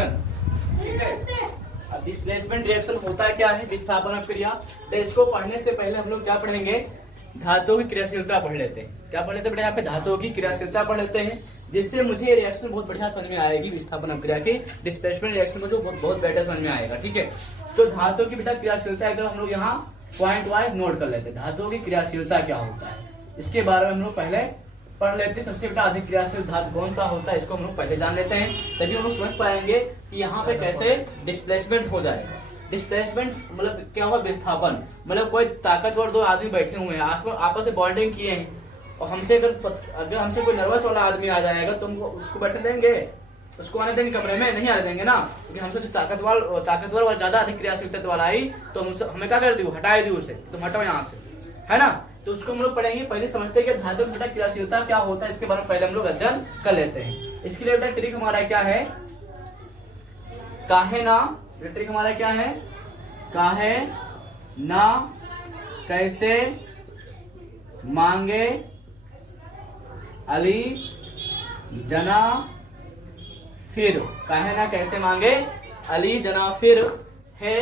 Reaction, ठीक है। अब डिस्प्लेसमेंट रिएक्शन होता है क्या है, विस्थापन अपक्रिया। तो इसको पढ़ने से पहले हम लोग क्या पढ़ेंगे, धातुओं की क्रियाशीलता पढ़ लेते हैं। क्या पढ़ लेते हैं बेटा, यहाँ पे धातुओं की क्रियाशीलता पढ़ लेते हैं, जिससे मुझे ये रिएक्शन बहुत बढ़िया समझ में आएगी, विस्थापन अपक्रिया की डिस्प्लेसमेंट रिएक्शन मुझे बहुत बेटर समझ में आएगा, ठीक है। तो धातुओं की बेटा क्रियाशीलता एकदम हम लोग यहाँ पॉइंट वाइज नोट कर लेते हैं। धातुओं की क्रियाशीलता क्या होता है इसके बारे में हम लोग पहले पढ़ लेते हैं। सबसे बेटा अधिक क्रियाशील धातु कौन सा होता है इसको हम लोग पहले जान लेते हैं, तभी हम लोग समझ पाएंगे कि यहाँ पे कैसे डिस्प्लेसमेंट हो जाएगा। डिस्प्लेसमेंट मतलब क्या हुआ, विस्थापन मतलब कोई ताकतवर दो आदमी बैठे हुए हैं, आपस में बॉन्डिंग किए हैं, और हमसे अगर हमसे कोई नर्वस वाला आदमी आ जाएगा तो हम उसको बैठने देंगे, उसको आने देंगे कमरे में, नहीं आने देंगे ना, क्योंकि हमसे जो ताकतवर और ज्यादा अधिक क्रियाशीलता वाला आई तो हमें क्या कर दी, हटाए दी उसे, तुम हटाओ यहाँ से, है ना। तो उसको हम लोग पढ़ेंगे। पहले समझते हैं कि धातु की क्रियाशीलता क्या होता है, इसके बारे में पहले हम लोग अध्ययन कर लेते हैं। इसके लिए बेटा ट्रिक हमारा क्या है, काहे ना, ट्रिक हमारा क्या है, काहे ना कैसे मांगे अली जना फिर, काहे ना कैसे मांगे अली जना फिर है,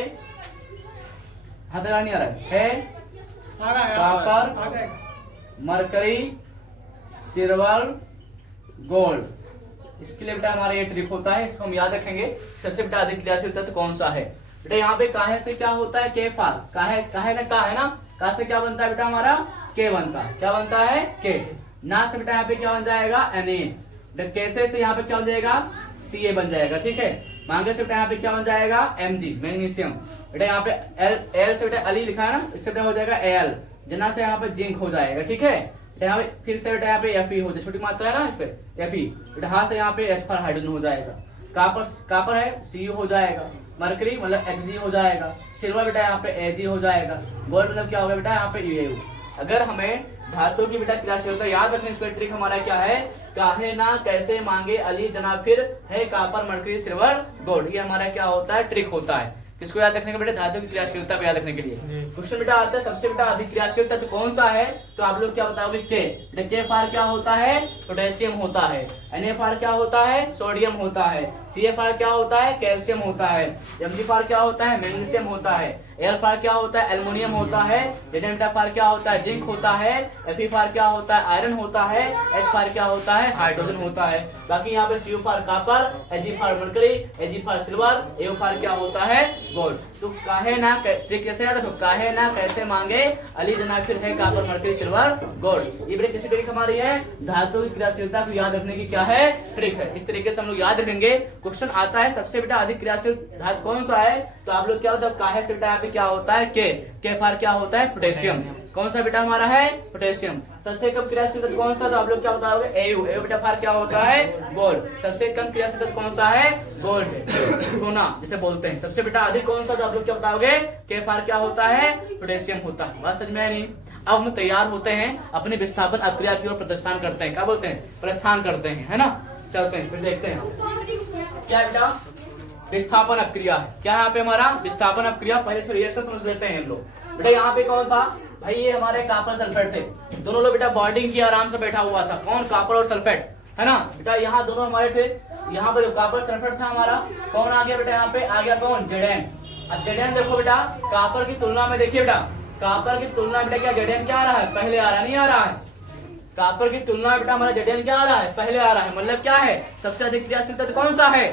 हाथ नहीं आ रहा है कॉपर मरकरी सिल्वर गोल्ड। इसके लिए बेटा हमारा ये ट्रिक होता है, इसको हम याद रखेंगे। सबसे बेटा अधिक क्रियाशील तत्व कौन सा है बेटा, यहाँ पे काहे से क्या होता है, के फार, काहे ना का है ना, का से क्या बनता है बेटा हमारा, के बनता है, क्या बनता है के। ना से बेटा यहाँ पे क्या बन जाएगा, Na। कैसे से यहाँ पे क्या बन जाएगा, Ca बन जाएगा, ठीक है। मांगे से बेटा यहाँ पे क्या बन जाएगा, Mg मैग्नीशियम। बेटा यहाँ पे एल से बेटा अली लिखा है ना, इससे बेटा हो जाएगा Al। जना से यहाँ पे जिंक हो जाएगा, ठीक है। यहाँ पे फिर से बेटा यहाँ पे Fe हो जाए, छोटी मात्रा है ना इस पे Fe, बेटा हाँ से यहाँ पे H फॉर हाइड्रोजन हो जाएगा। कापर है Cu हो जाएगा, मरकरी मतलब Hg हो जाएगा, सिल्वर बेटा यहाँ पे Ag हो जाएगा, गोल्ड मतलब क्या होगा बेटा यहाँ पे Au। अगर हमें धातु की बेटा क्रियाशीलता याद रखने, इसका ट्रिक हमारा क्या है, काहे ना कैसे मांगे अली जना फिर है कॉपर मरकरी सिल्वर गोल्ड। ये हमारा क्या होता है, ट्रिक होता है। किसको याद रखने का बेटा, धातु की क्रियाशीलता को याद रखने के लिए। क्वेश्चन बेटा आता है सबसे बेटा अधिक क्रियाशील तत्व कौन सा है, तो आप लोग क्या बताओगे, के। के फार क्या होता है, पोटेशियम होता है। NaFr क्या होता है, सोडियम होता है। CFr क्या होता है, कैल्शियम होता है। MgFr क्या होता है, मैग्नीशियम होता है। Alfar क्या होता है, एल्युमिनियम होता है। Zfar क्या होता है, जिंक होता है। Fefar क्या होता है, आयरन होता है। Hfar क्या होता है, हाइड्रोजन होता है। बाकी यहाँ पे CuFar copper, Agfar mercury, Agfar silver, AuFar क्या होता है, गोल्ड। तो काहे ना ट्रिक कैसे याद रखो, काहे ना कैसे मांगे अली जना फिर है कॉपर मरकरी सिल्वर गोल्ड। ये बेटा किसी ट्रिक हमारी है, धातु की क्रियाशीलता को याद रखने की क्या है, ट्रिक है। इस तरीके से हम लोग याद रखेंगे। क्वेश्चन आता है सबसे बेटा अधिक क्रियाशील धातु कौन सा है, तो आप लोग क्या होता है, काहे से बेटा यहाँ पे क्या होता है, के फार क्या होता है, पोटेशियम। कौन सा बेटा हमारा है, पोटेशियम। सबसे कम क्रियाशील तत्व कौन सा, तो आप लोग क्या बताओगे, एयू बेटा फार क्या होता है, गोल्ड। सबसे कम क्रियाशील तत्व कौन सा है, गोल्ड, सोना जिसे बोलते हैं। सबसे बेटा अधिक कौन सा, तो आप लोग क्या बताओगे, के फार क्या होता है, पोटेशियम होता है। बात समझ में है नहीं। अब हम तैयार होते हैं, अपने विस्थापन अपक्रिया की ओर प्रस्थान करते हैं। क्या बोलते हैं, प्रस्थान करते हैं, है ना। चलते हैं फिर देखते हैं क्या बेटा विस्थापन अपक्रिया है। क्या यहाँ पे हमारा विस्थापन अपक्रिया, पहले इसमें रिएक्शन समझ लेते हैं हम लोग। बेटा यहाँ पे कौन था भाई, ये हमारे कॉपर सल्फेट थे। दोनों लोग बेटा बॉन्डिंग की आराम से बैठा हुआ था। कौन, कॉपर और सल्फेट, है ना बेटा। यहाँ दोनों हमारे थे, यहाँ पे जो कॉपर सल्फेट था हमारा, कौन आ गया बेटा, यहाँ पे आ गया कौन, Zn। अब Zn देखो बेटा, कॉपर की तुलना में देखिए बेटा, कॉपर की तुलना में बेटा क्या Zn क्या आ रहा है, पहले आ रहा नहीं आ रहा है। कॉपर की तुलना में बेटा हमारा Zn क्या आ रहा है, पहले आ रहा है। मतलब क्या है, सबसे अधिक क्रियाशील तत्व कौन सा है,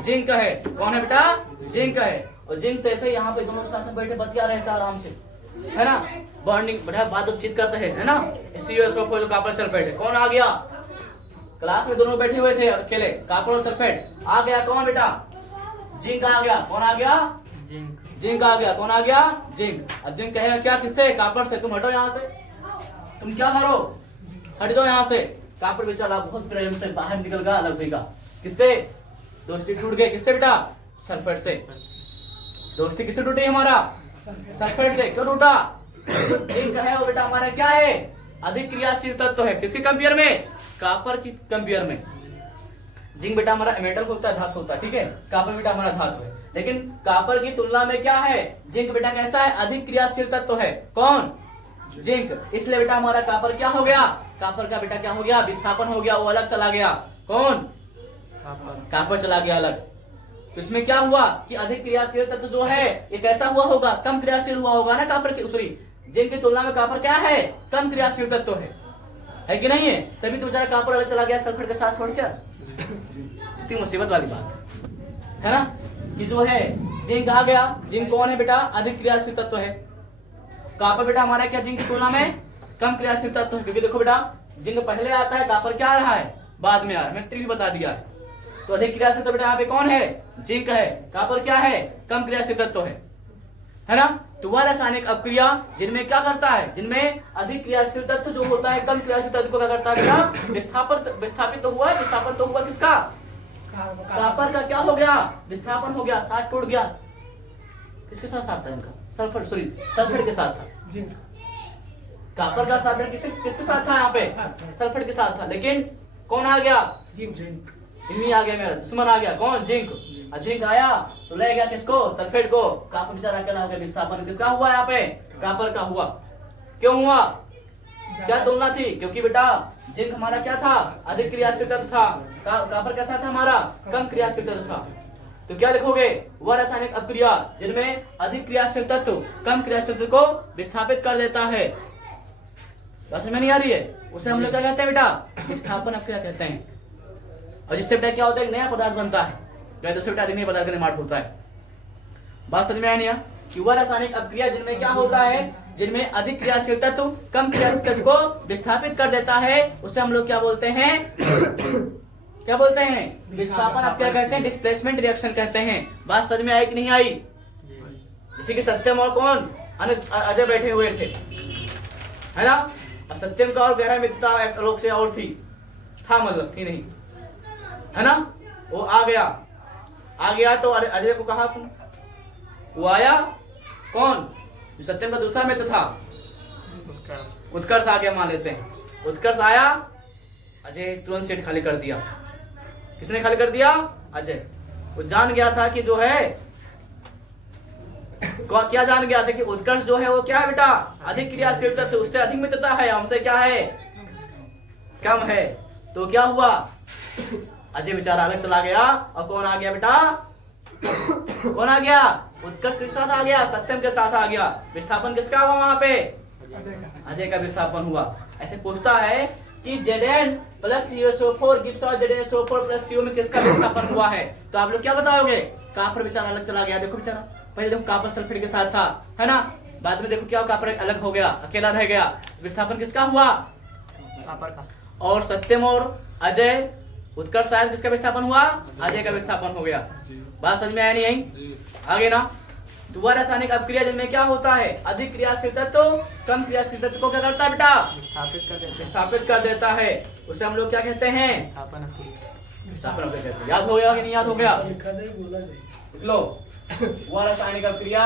जिंक है। कौन है बेटा, जिंक है। और जिंक तो ऐसे यहाँ पे दोनों साथ में बैठे बतिया रहता आराम से, है ना, बॉन्डिंग बढ़िया बातचीत करते हैं, है ना। CuSO4 जो कॉपर सल्फेट है। कौन आ गया, क्लास में दोनों बैठे हुए थे अकेले, कॉपर और सल्फेट। आ गया कौन बेटा, जिंक आ गया। कौन आ गया, जिंक आ गया। कौन आ गया, जिंक। अब जिंक कहेगा क्या, किससे, कॉपर से, तुम हटो यहाँ से, तुम क्या करो, हट जाओ यहाँ से। कॉपर बेचारा बहुत प्रेम से बाहर निकल गया, अलग होगा। किससे, दोस्ती टूट गई, किससे बेटा, सल्फेट से। दोस्ती किससे टूटी हमारा, सल्फेट से। क्यों टूटा, जिंक है वो बेटा हमारा क्या है, अधिक क्रियाशील तत्व है। किसके कंपेयर में, कॉपर की कंपेयर में। जिंक बेटा हमारा मेटल होता है, धातु होता है, ठीक है। कॉपर बेटा हमारा धातु है, लेकिन कॉपर की तुलना में क्या है, जिंक बेटा कैसा है, अधिक क्रियाशील तत्व है। कौन, जिंक। इसलिए बेटा हमारा कॉपर क्या हो गया, कॉपर का बेटा क्या हो गया, विस्थापन हो गया, वो अलग चला गया। कौन, कॉपर चला गया अलग। तो इसमें क्या हुआ कि अधिक क्रियाशील तत्व जो है ये कैसा हुआ होगा, कम क्रियाशील हुआ होगा ना कॉपर की, सॉरी जिंक की तुलना में कॉपर क्या है, कम क्रियाशील तत्व है कि नहीं है। तभी तो बेचारा कॉपर अलग चला गया सल्फर के साथ छोड़कर। इतनी मुसीबत वाली बात है ना कि जो है जिंक आ गया। जिंक कौन है बेटा, अधिक क्रियाशील तत्व है। कॉपर बेटा हमारा क्या जिंक की तुलना में कम क्रियाशील तत्व है, क्योंकि देखो बेटा जिंक पहले आता है, कॉपर क्या आ रहा है, बाद में आ रहा है। मैंने ट्रिक बता दिया है। तो अधिक क्रियाशील तत्व बेटा यहाँ पे कौन है, जिंक है। कॉपर क्या है, कम क्रियाशील तत्व है ना। तो वह रासायनिक अपक्रिया जिनमें क्या करता है, जिनमें अधिक क्रियाशील तत्व जो होता है कम क्रियाशील तत्व को क्या करता है बेटा, विस्थापित तो हुआ है। विस्थापन तो हुआ किसका, कॉपर का क्या हो गया, विस्थापन हो गया, साथ टूट गया। किसके साथ था इनका, सल्फर सल्फेट के साथ था। कॉपर का सल्फेट किसके साथ था, यहाँ पे सल्फेट के साथ था। लेकिन कौन आ गया, जिंक आ गया, मेरा दुश्मन आ गया, कौन, जिंक। जिंक आया तो ले गया किसको, सल्फेट को। कॉपर बेचारा अकेला हो गया। विस्थापन किसका हुआ यहाँ पे, कॉपर का हुआ। क्यों हुआ, क्या तुलना थी, क्योंकि बेटा जिंक हमारा क्या था, अधिक क्रियाशील तत्व था। कॉपर कैसा था हमारा, कम क्रियाशील तत्व था। तो क्या लिखोगे, वह रासायनिक अपक्रिया जिनमें अधिक क्रियाशील तत्व कम क्रियाशील तत्व को विस्थापित कर देता है। समझ में नहीं आ रही है, उसे हम लोग क्या कहते हैं बेटा, विस्थापन अपक्रिया कहते हैं। और जिससे बेटा क्या होता है, एक नया पदार्थ बनता है, दूसरे बेटा अधिक नए पदार्थ का निर्माण होता है। बात समझ में आई नहीं, कि वह रासायनिक अपक्रिया जिनमें क्या होता है, जिनमें अधिक क्रियाशील तत्व कम क्रियाशील तत्व को विस्थापित कर देता है, उसे हम लोग क्या बोलते हैं, क्या बोलते हैं, विस्थापन अपक्रिया कहते हैं, डिस्प्लेसमेंट रिएक्शन कहते हैं। बात समझ में आई कि नहीं आई। इसी के सत्यम और कौन, अजय बैठे हुए थे, है ना। अब सत्यम का और गहरा मित्रता आलोक से और थी, था मतलब थी नहीं, है ना। वो आ गया तो अजय को कहा तुम, वो आया कौन, जो सत्यम का दूसरा मित्र था, उत्कर्ष आ गया मान लेते हैं। उत्कर्ष आया, अजय तुरंत सीट खाली कर दिया। किसने खाली कर दिया, अजय। वो जान गया था कि जो है, क्या जान गया था कि उत्कर्ष जो है वो क्या है बेटा, अधिक क्रियाशील तत्व, उससे अधिक मित्रता है, हमसे क्या है, कम है। तो क्या हुआ, अजय बेचारा अलग चला गया। और कौन आ गया बेटा, कौन आ गया, उत्कर्ष के साथ आ गया, सत्यम के साथ आ गया। विस्थापन किसका हुआ वहां पे, अजय का विस्थापन हुआ। ऐसे पूछता है कि Zn प्लस CO4 गिब्स और ZnSO4 प्लस CO में किसका विस्थापन हुआ है, तो आप लोग क्या बताओगे, कॉपर बेचारा अलग चला गया। देखो बेचारा पहले देखो कॉपर सल्फेट के साथ था, है ना। बाद में देखो क्या कॉपर अलग हो गया, अकेला रह गया। विस्थापन किसका हुआ, कॉपर का। और सत्यम और अजय, उत्कर्ष शायद किसका विस्थापन हुआ, अजय का विस्थापन हो गया। बात समझ में आया नहीं आई, आगे ना। तो वह रासायनिक अपक्रिया जिनमें क्या होता है, अधिक क्रियाशील तत्व कम क्रियाशील तत्व को क्या करता है बेटा, विस्थापित कर देता है। उसे हम लोग क्या कहते हैं, विस्थापन अपक्रिया कहते हैं। याद हो गया कि नहीं याद हो गया, लो। वह रासायनिक अपक्रिया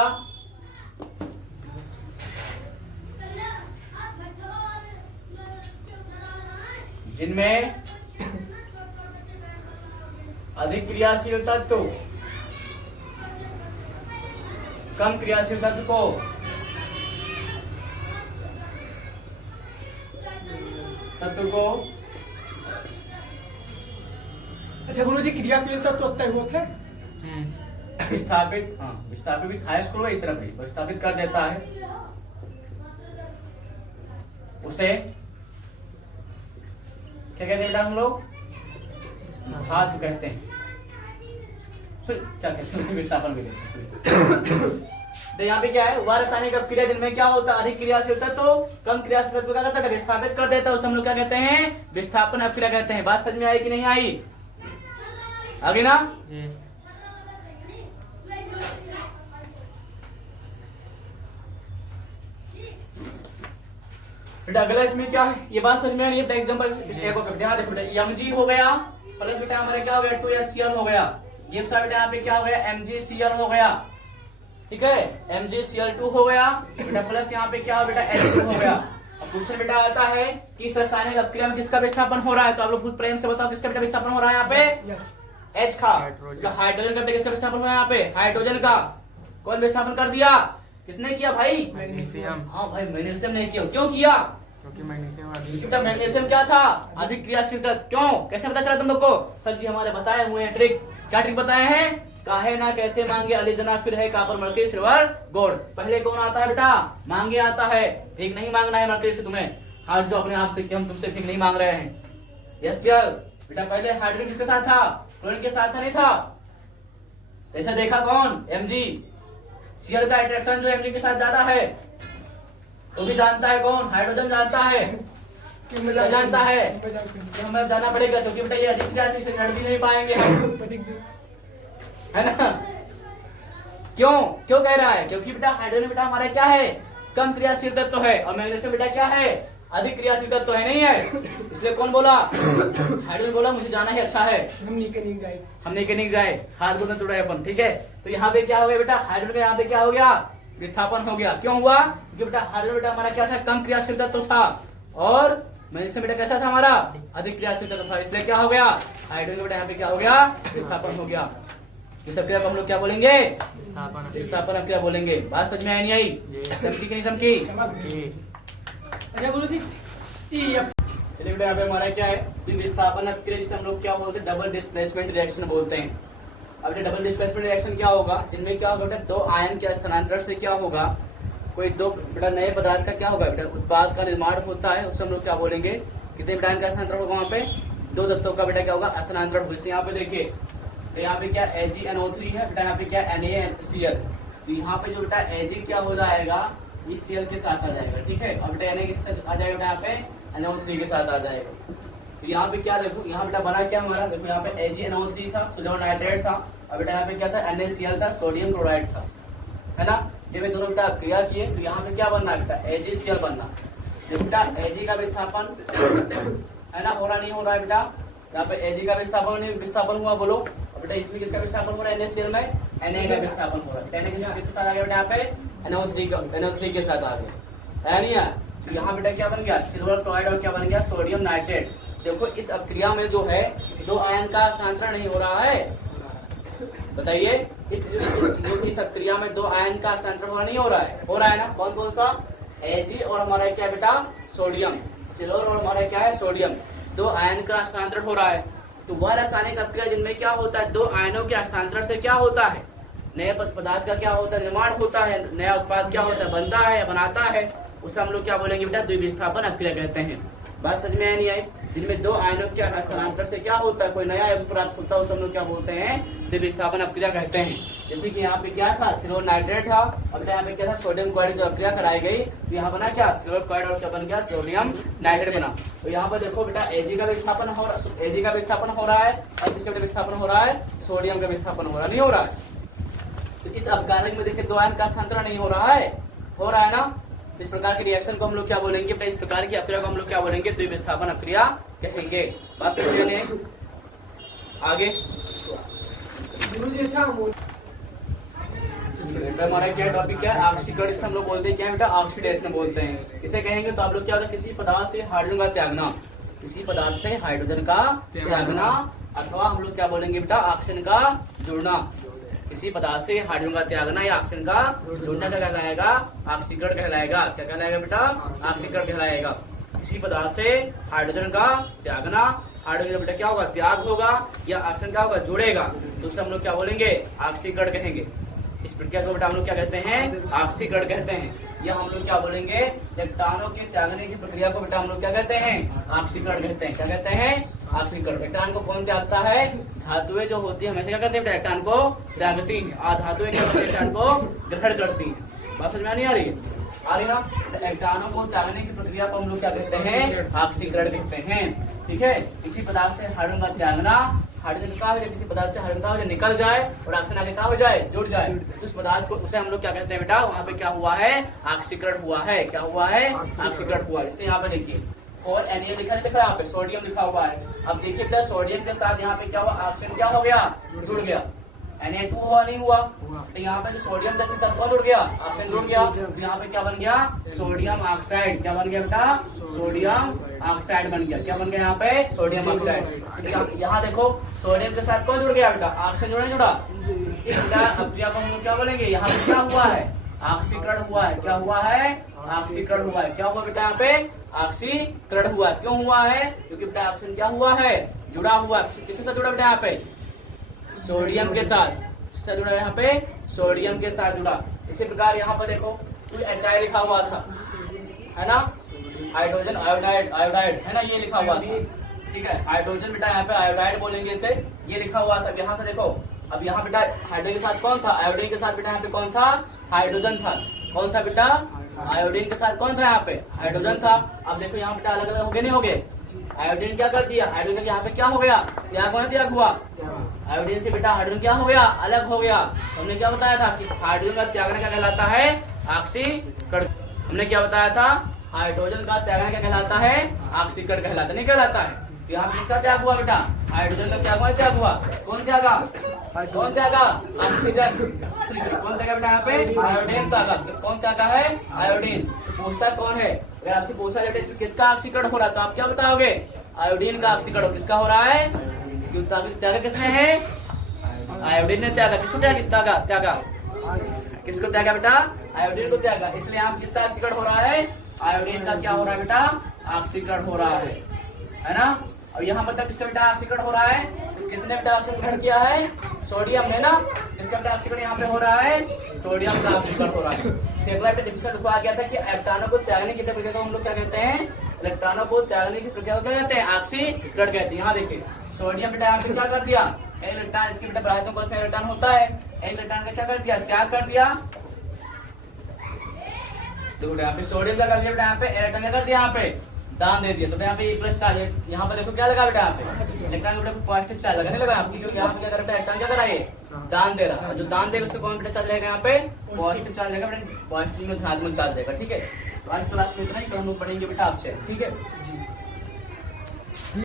जिनमें अधिक क्रियाशील तत्व कम क्रियाशील तत्व को अच्छा गुरु जी, क्रियाशील तत्व तय होते हैं विस्थापित, विस्थापित भी हाई स्कूल इस तरफ भी विस्थापित कर देता है। उसे क्या कहते हैं बेटा हम लोग, हाथ कहते हैं। क्या कहते हैं, उसे विस्थापन भी कहते हैं। तो यहाँ पे क्या है, वह रासायनिक अपक्रिया जिनमें क्या होता है, अधिक क्रियाशील तत्व कम क्रियाशील तत्व क्या करता है, विस्थापित कर देता है। उसे हम लोग क्या कहते हैं, विस्थापन अपक्रिया कहते हैं। बात समझ में आई कि नहीं आई, आगे ना। बेटा अगला इसमें क्या है, ये बात समझ में नहीं है। एग्जांपल यहाँ देखो बेटा, Mg हो गया प्लस बेटा हमारा क्या हो गया, 2HCl हो गया। ये बेटा यहाँ पे क्या हो गया, MgCl हो गया, ठीक है। MgCl2 हो गया बेटा, प्लस यहाँ पे क्या हो बेटा, H2 हो गया। अब क्वेश्चन बेटा आता है कि इस रासायनिक अपक्रिया में किसका विस्थापन हो रहा है, तो आप लोग खुद प्रेम से बताओ किसका बेटा विस्थापन हो रहा है यहाँ पे, H का। हाइड्रोजन का बेटा किसका विस्थापन हो रहा है यहाँ पे, हाइड्रोजन का। कौन विस्थापन कर दिया, किसने किया भाई, मैग्नीशियम। हाँ भाई मैग्नीशियम ने किया, क्यों किया, क्योंकि मैग्नीशियम क्या था, अधिक क्रियाशील तत्व। क्यों, कैसे पता चला तुम लोग को, सर जी हमारे बताए हुए हैं ट्रिक। क्या ट्रिक बताए हैं, काहे ना कैसे मांगे अली जना फिर है कापर मरकरी सिल्वर गोल्ड। पहले कौन आता है बेटा? मांगे आता है। भीख नहीं मांगना है मरकरी से तुम्हें। हाथ जो अपने आप से कि हम तुमसे भीख नहीं मांग रहे हैं। यस यल बेटा, पहले हाइड्रोजन किसके साथ था? क्लोरीन के साथ था, नहीं था? ऐसा देखा कौन? Mg। Cl का अट्रैक्शन जो Mg के साथ ज्यादा है तो भी जानता है कौन? हाइड्रोजन जानता है। क्या जानता है? हमें जाना पड़ेगा क्योंकि बेटा ये अधिक क्रियाशील से लड़ भी नहीं पाएंगे हम, है ना? क्यों क्यों कह रहा है? क्योंकि बेटा हाइड्रोजन बेटा हमारा क्या है? कम क्रियाशील तत्व है और मैग्नीशियम बेटा क्या है? अधिक क्रियाशील तत्व है, नहीं है? इसलिए कौन बोला? हाइड्रोजन बोला मुझे जाना ही अच्छा है, हम निकल जाए। हाथ गोद में तुड़ाए अपन, ठीक है? तो यहाँ पे क्या हो गया बेटा? हाइड्रोजन का यहाँ पे क्या हो गया? विस्थापन हो गया। क्यों हुआ? क्योंकि बेटा हाइड्रोजन बेटा हमारा क्या था? कम क्रियाशील तत्व था और मैग्नीशियम बेटा कैसा था? हमारा अधिक क्रियाशील तत्व था। इसलिए क्या हो गया? हाइड्रोजन बेटा यहाँ पे क्या हो गया? विस्थापन हो गया। इस अक्रिया को हम लोग क्या बोलेंगे? विस्थापन अक्रिया बोलेंगे। बात समझ में आई नहीं आई? समझी कि नहीं समझी? अच्छा गुरुजी, चलिए बेटा यहाँ पे हमारा क्या है? विस्थापन अक्रिया जिसे हम लोग क्या बोलते हैं? डबल डिस्प्लेसमेंट रिएक्शन बोलते हैं। अब ये डबल डिस्प्लेसमेंट रिएक्शन क्या होगा? जिनमें क्या होगा बेटा? दो आयन के स्थानांतरण से क्या होगा? कोई दो बेटा नए पदार्थ का क्या होगा बेटा? उत्पाद का निर्माण होता है, उससे हम लोग क्या बोलेंगे? कितने बेटा आयन का स्थानांतरण होगा? वहाँ पे दो तत्वों का बेटा क्या होगा? स्थानांतरण होगा। जैसे यहाँ पे देखिए, तो यहाँ पे क्या AgNO3 है बेटा, यहाँ पे क्या NaCl। तो यहाँ पे जो बेटा Ag क्या हो जाएगा? ये Cl के साथ आ जाएगा, ठीक है? और बेटा Na किस साथ आ जाएगा? यहाँ पे NO3 के साथ आ जाएगा। तो यहाँ पे क्या देखो, यहाँ बेटा बना क्या हमारा? देखो यहाँ पे AgNO3 था, सोडियम नाइट्रेट था, और बेटा यहाँ पे क्या था? NaCl था, सोडियम क्लोराइड था, है ना? जब ये दोनों बेटा क्रिया किए तो यहाँ पे क्या बनना है बेटा? AgCl बनना। जब बेटा Ag का विस्थापन है ना, हो रहा नहीं हो रहा है बेटा? यहाँ पे Ag का विस्थापन हुआ, बोलो। और बेटा इसमें किसका विस्थापन हो रहा है? NaCl में Na का विस्थापन हो रहा है। Na किसके साथ आ गया बेटा? यहाँ पे NO3 के साथ आ गया, है नहीं है? यहाँ बेटा क्या बन गया? सिल्वर क्लोराइड और क्या बन गया? Sodium nitrate. देखो इस अक्रिया में जो है दो आयन का स्थानांतरण नहीं हो रहा है। बताइए, इस अक्रिया में दो आयन का स्थानांतरण हो रहा नहीं हो रहा है? हो रहा है ना? कौन कौन सा? Ag और हमारा क्या बेटा? सोडियम। सिल्वर और हमारा क्या है? सोडियम। दो आयन का स्थानांतरण हो रहा है। तो वह रासायनिक अक्रिया जिनमें क्या होता है? दो आयनों के हस्तांतरण से क्या होता है? नए पदार्थ का क्या होता है? निर्माण होता है। नया उत्पाद क्या होता है? बनता है, बनाता है। उसे हम लोग क्या बोलेंगे बेटा? द्विविस्थापन अक्रिया कहते हैं। बात समझ में आई नहीं आई? जिनमें दो आयनों के हस्तांतरण से क्या होता है? कोई नया प्राप्त होता है, उसे हम लोग क्या बोलते हैं? द्विविस्थापन अक्रिया कहते हैं। जैसे कि यहाँ पे क्या था? सिल्वर नाइट्रेट था, और यहाँ पे क्या था? Sodium chloride. जो अक्रिया कराई गई तो यहाँ बना क्या? सिल्वर क्लोराइड और क्या बन गया? सोडियम नाइट्रेट बना। तो यहाँ पर देखो बेटा Ag का विस्थापन हो रहा है, और किसका विस्थापन हो रहा है? सोडियम का विस्थापन हो रहा नहीं हो रहा है? तो इस अपकारक में देखिए दो आयन का स्थानांतरण नहीं हो रहा है, हो रहा है ना? इस प्रकार के रिएक्शन को हम लोग क्या बोलेंगे? इस प्रकार की अक्रिया को हम लोग क्या बोलेंगे? द्विविस्थापन अक्रिया कहेंगे। बात समझिए आगे। गुरुजी अच्छा हमारा क्या टॉपिक क्या है? ऑक्सीकरण। इसे हम लोग बोलते हैं क्या बेटा? ऑक्सीडेशन बोलते हैं। इसे कहेंगे तो आप लोग क्या होता है? किसी पदार्थ से हाइड्रोजन का त्यागना, किसी पदार्थ से हाइड्रोजन का त्यागना, अथवा हम लोग क्या बोलेंगे बेटा? ऑक्सीजन का जुड़ना। किसी पदार्थ से हाइड्रोजन का त्यागना या ऑक्सीजन का जुड़ना क्या कहलाएगा? ऑक्सीकरण कहलाएगा। क्या कहलाएगा बेटा? ऑक्सीकरण कहलाएगा। किसी पदार्थ से हाइड्रोजन का त्यागना, हाइड्रोजन बेटा क्या होगा? त्याग होगा, या ऑक्सीजन क्या होगा? जुड़ेगा, तो उसे हम लोग क्या बोलेंगे? ऑक्सीकरण कहेंगे। इस प्रक्रिया को बेटा हम लोग क्या कहते हैं? ऑक्सीकरण कहते हैं। या हम लोग क्या बोलेंगे? इलेक्ट्रॉनों के त्यागने की प्रक्रिया को बेटा हम लोग क्या कहते हैं? ऑक्सीकरण कहते हैं। क्या कहते हैं? ऑक्सीकरण। इलेक्ट्रॉन को कौन त्यागता है? धातुएं जो होती है हमेशा क्या करते हैं? इलेक्ट्रॉन को त्यागती हैं। धातुएं क्या करती हैं? इलेक्ट्रॉन को ग्रहण करती हैं। बात समझ में नहीं आ रही? आ रही ना? इलेक्ट्रॉनों को त्यागने की प्रक्रिया को हम लोग क्या कहते हैं? ऑक्सीकरण कहते हैं। ठीक है? किसी पदार्थ से हाइड्रोजन का त्यागना, हाइड्रोजन का किसी पदार्थ से हाइड्रोजन का निकल जाए और ऑक्सीजन आगे कहाँ हो जाए? जुड़ जाए, तो उस पदार्थ को उसे हम लोग क्या कहते हैं बेटा? वहाँ पे क्या हुआ है? ऑक्सीकरण हुआ है। क्या हुआ है? ऑक्सीकरण हुआ है। जैसे यहाँ पे देखिए, और Na लिखा है यहाँ पे, सोडियम लिखा हुआ है। अब देखिए बेटा सोडियम के साथ यहाँ पे क्या हुआ? ऑक्सीजन क्या हो गया? जुड़ गया। Na2 हुआ नहीं हुआ? तो यहाँ पे जो सोडियम जैसे साथ जुड़ गया, ऑक्सीजन जुड़ गया, तो यहाँ पे क्या बन गया? Sodium oxide. क्या बन गया बेटा? सोडियम ऑक्साइड बन गया। क्या बन गया यहाँ पे? Sodium oxide. यहाँ देखो सोडियम के साथ कौन जुड़ गया बेटा? ऑक्सीजन जुड़ा नहीं जुड़ा? इस अक्रिया को हम क्या बोलेंगे? यहाँ पे क्या हुआ है? ऑक्सीकरण हुआ है। क्या हुआ है? ऑक्सीकरण हुआ है। क्या हुआ बेटा? यहाँ पे ऑक्सीकरण हुआ। क्यों हुआ है? क्योंकि बेटा ऑक्सीजन क्या हुआ है? जुड़ा हुआ। किसके साथ जुड़ा बेटा? यहाँ पे सोडियम के साथ। किससे जुड़ा यहाँ पे सोडियम के साथ जुड़ा। इसी प्रकार यहाँ पर देखो HI लिखा हुआ था, है ना, हाइड्रोजन आयोडाइड, आयोडाइड है ना, ये लिखा हुआ था, ठीक है। हाइड्रोजन बेटा यहाँ पे आयोडाइड बोलेंगे इसे, ये लिखा हुआ था। यहाँ से देखो, अब यहाँ बेटा हाइड्रोजन के साथ कौन था, आयोडीन के साथ बेटा यहाँ पे कौन था, हाइड्रोजन था। कौन था बेटा, आयोडीन के साथ कौन था यहाँ पे, हाइड्रोजन था। अब देखो यहाँ बेटा अलग अलग हो गए, नहीं हो गए। आयोडीन क्या कर दिया, हाइड्रोजन यहाँ पे क्या हो गया, त्याग होना, त्याग हुआ। आयोडीन से बेटा हाइड्रोजन क्या हो गया, अलग हो गया। हमने क्या बताया था कि हाइड्रोजन का त्यागना क्या कहलाता है, ऑक्सीकरण। हमने क्या बताया था, हाइड्रोजन का त्यागना क्या कहलाता है, ऑक्सीकरण कहलाता, नहीं कहलाता है। तो यहाँ पे किसका त्याग हुआ बेटा, हाइड्रोजन का त्याग हुआ, त्याग हुआ। कौन त्यागा, कौन त्यागा, ऑक्सीजन। कौन त्यागा बेटा यहाँ पे, आयोडीन त्यागा। कौन त्यागा है, आयोडीन। तो पूछता कौन है, अगर आपसे पूछा जाए इसमें किसका ऑक्सीकरण हो रहा है तो आप क्या बताओगे, आयोडीन का ऑक्सीकरण। किसका हो रहा है, क्यों त्यागा किसने है, आयोडीन ने त्यागा। किसको त्यागा, त्यागा किसको त्यागा बेटा, आयोडीन को त्यागा। इसलिए यहाँ किसका ऑक्सीकरण हो रहा है, आयोडीन का क्या हो रहा है बेटा, ऑक्सीकरण हो रहा है ना। और यहाँ मतलब किसका बेटा ऑक्सीकरण हो रहा है, तो किसने बेटा ऑक्सीकरण किया है, सोडियम ने ना। किसका बेटा ऑक्सीकरण यहाँ पे हो रहा है, सोडियम का ऑक्सीकरण हो रहा है। तो अगला बेटा डिफिनेशन लिखवा गया था कि इलेक्ट्रॉनों को त्यागने की प्रक्रिया को हम लोग क्या कहते हैं, इलेक्ट्रॉनों को त्यागने की प्रक्रिया को क्या कहते हैं, ऑक्सीकरण कहते हैं। यहाँ देखिए सोडियम बेटा यहाँ पे क्या कर दिया, एक इलेक्ट्रॉन, इसके बेटा बराबर को इसमें इलेक्ट्रॉन होता है, एक इलेक्ट्रॉन का क्या कर दिया, त्याग कर दिया। तो यहाँ पे सोडियम का कर दिया बेटा, यहाँ पे इलेक्ट्रॉन क्या कर दिया, यहाँ पे दान दे दिया। तो यहाँ पे प्लस चार्ज, यहाँ पर देखो क्या लगा बेटा, यहाँ पे इलेक्ट्रॉन बेटा पॉजिटिव चार्ज लगा, नहीं लगा आपकी, क्योंकि यहाँ पे क्या कर रहा है, इलेक्ट्रॉन क्या कर रहा है, दान दे रहा है। जो दान देगा उसको कौन बेटा चार्ज रहेगा, यहाँ पे पॉजिटिव चार्ज रहेगा बेटा, पॉजिटिव में चार्ज रहेगा, ठीक है। तो आज क्लास में इतना ही, हम लोग पढ़ेंगे बेटा आपसे, ठीक है जी।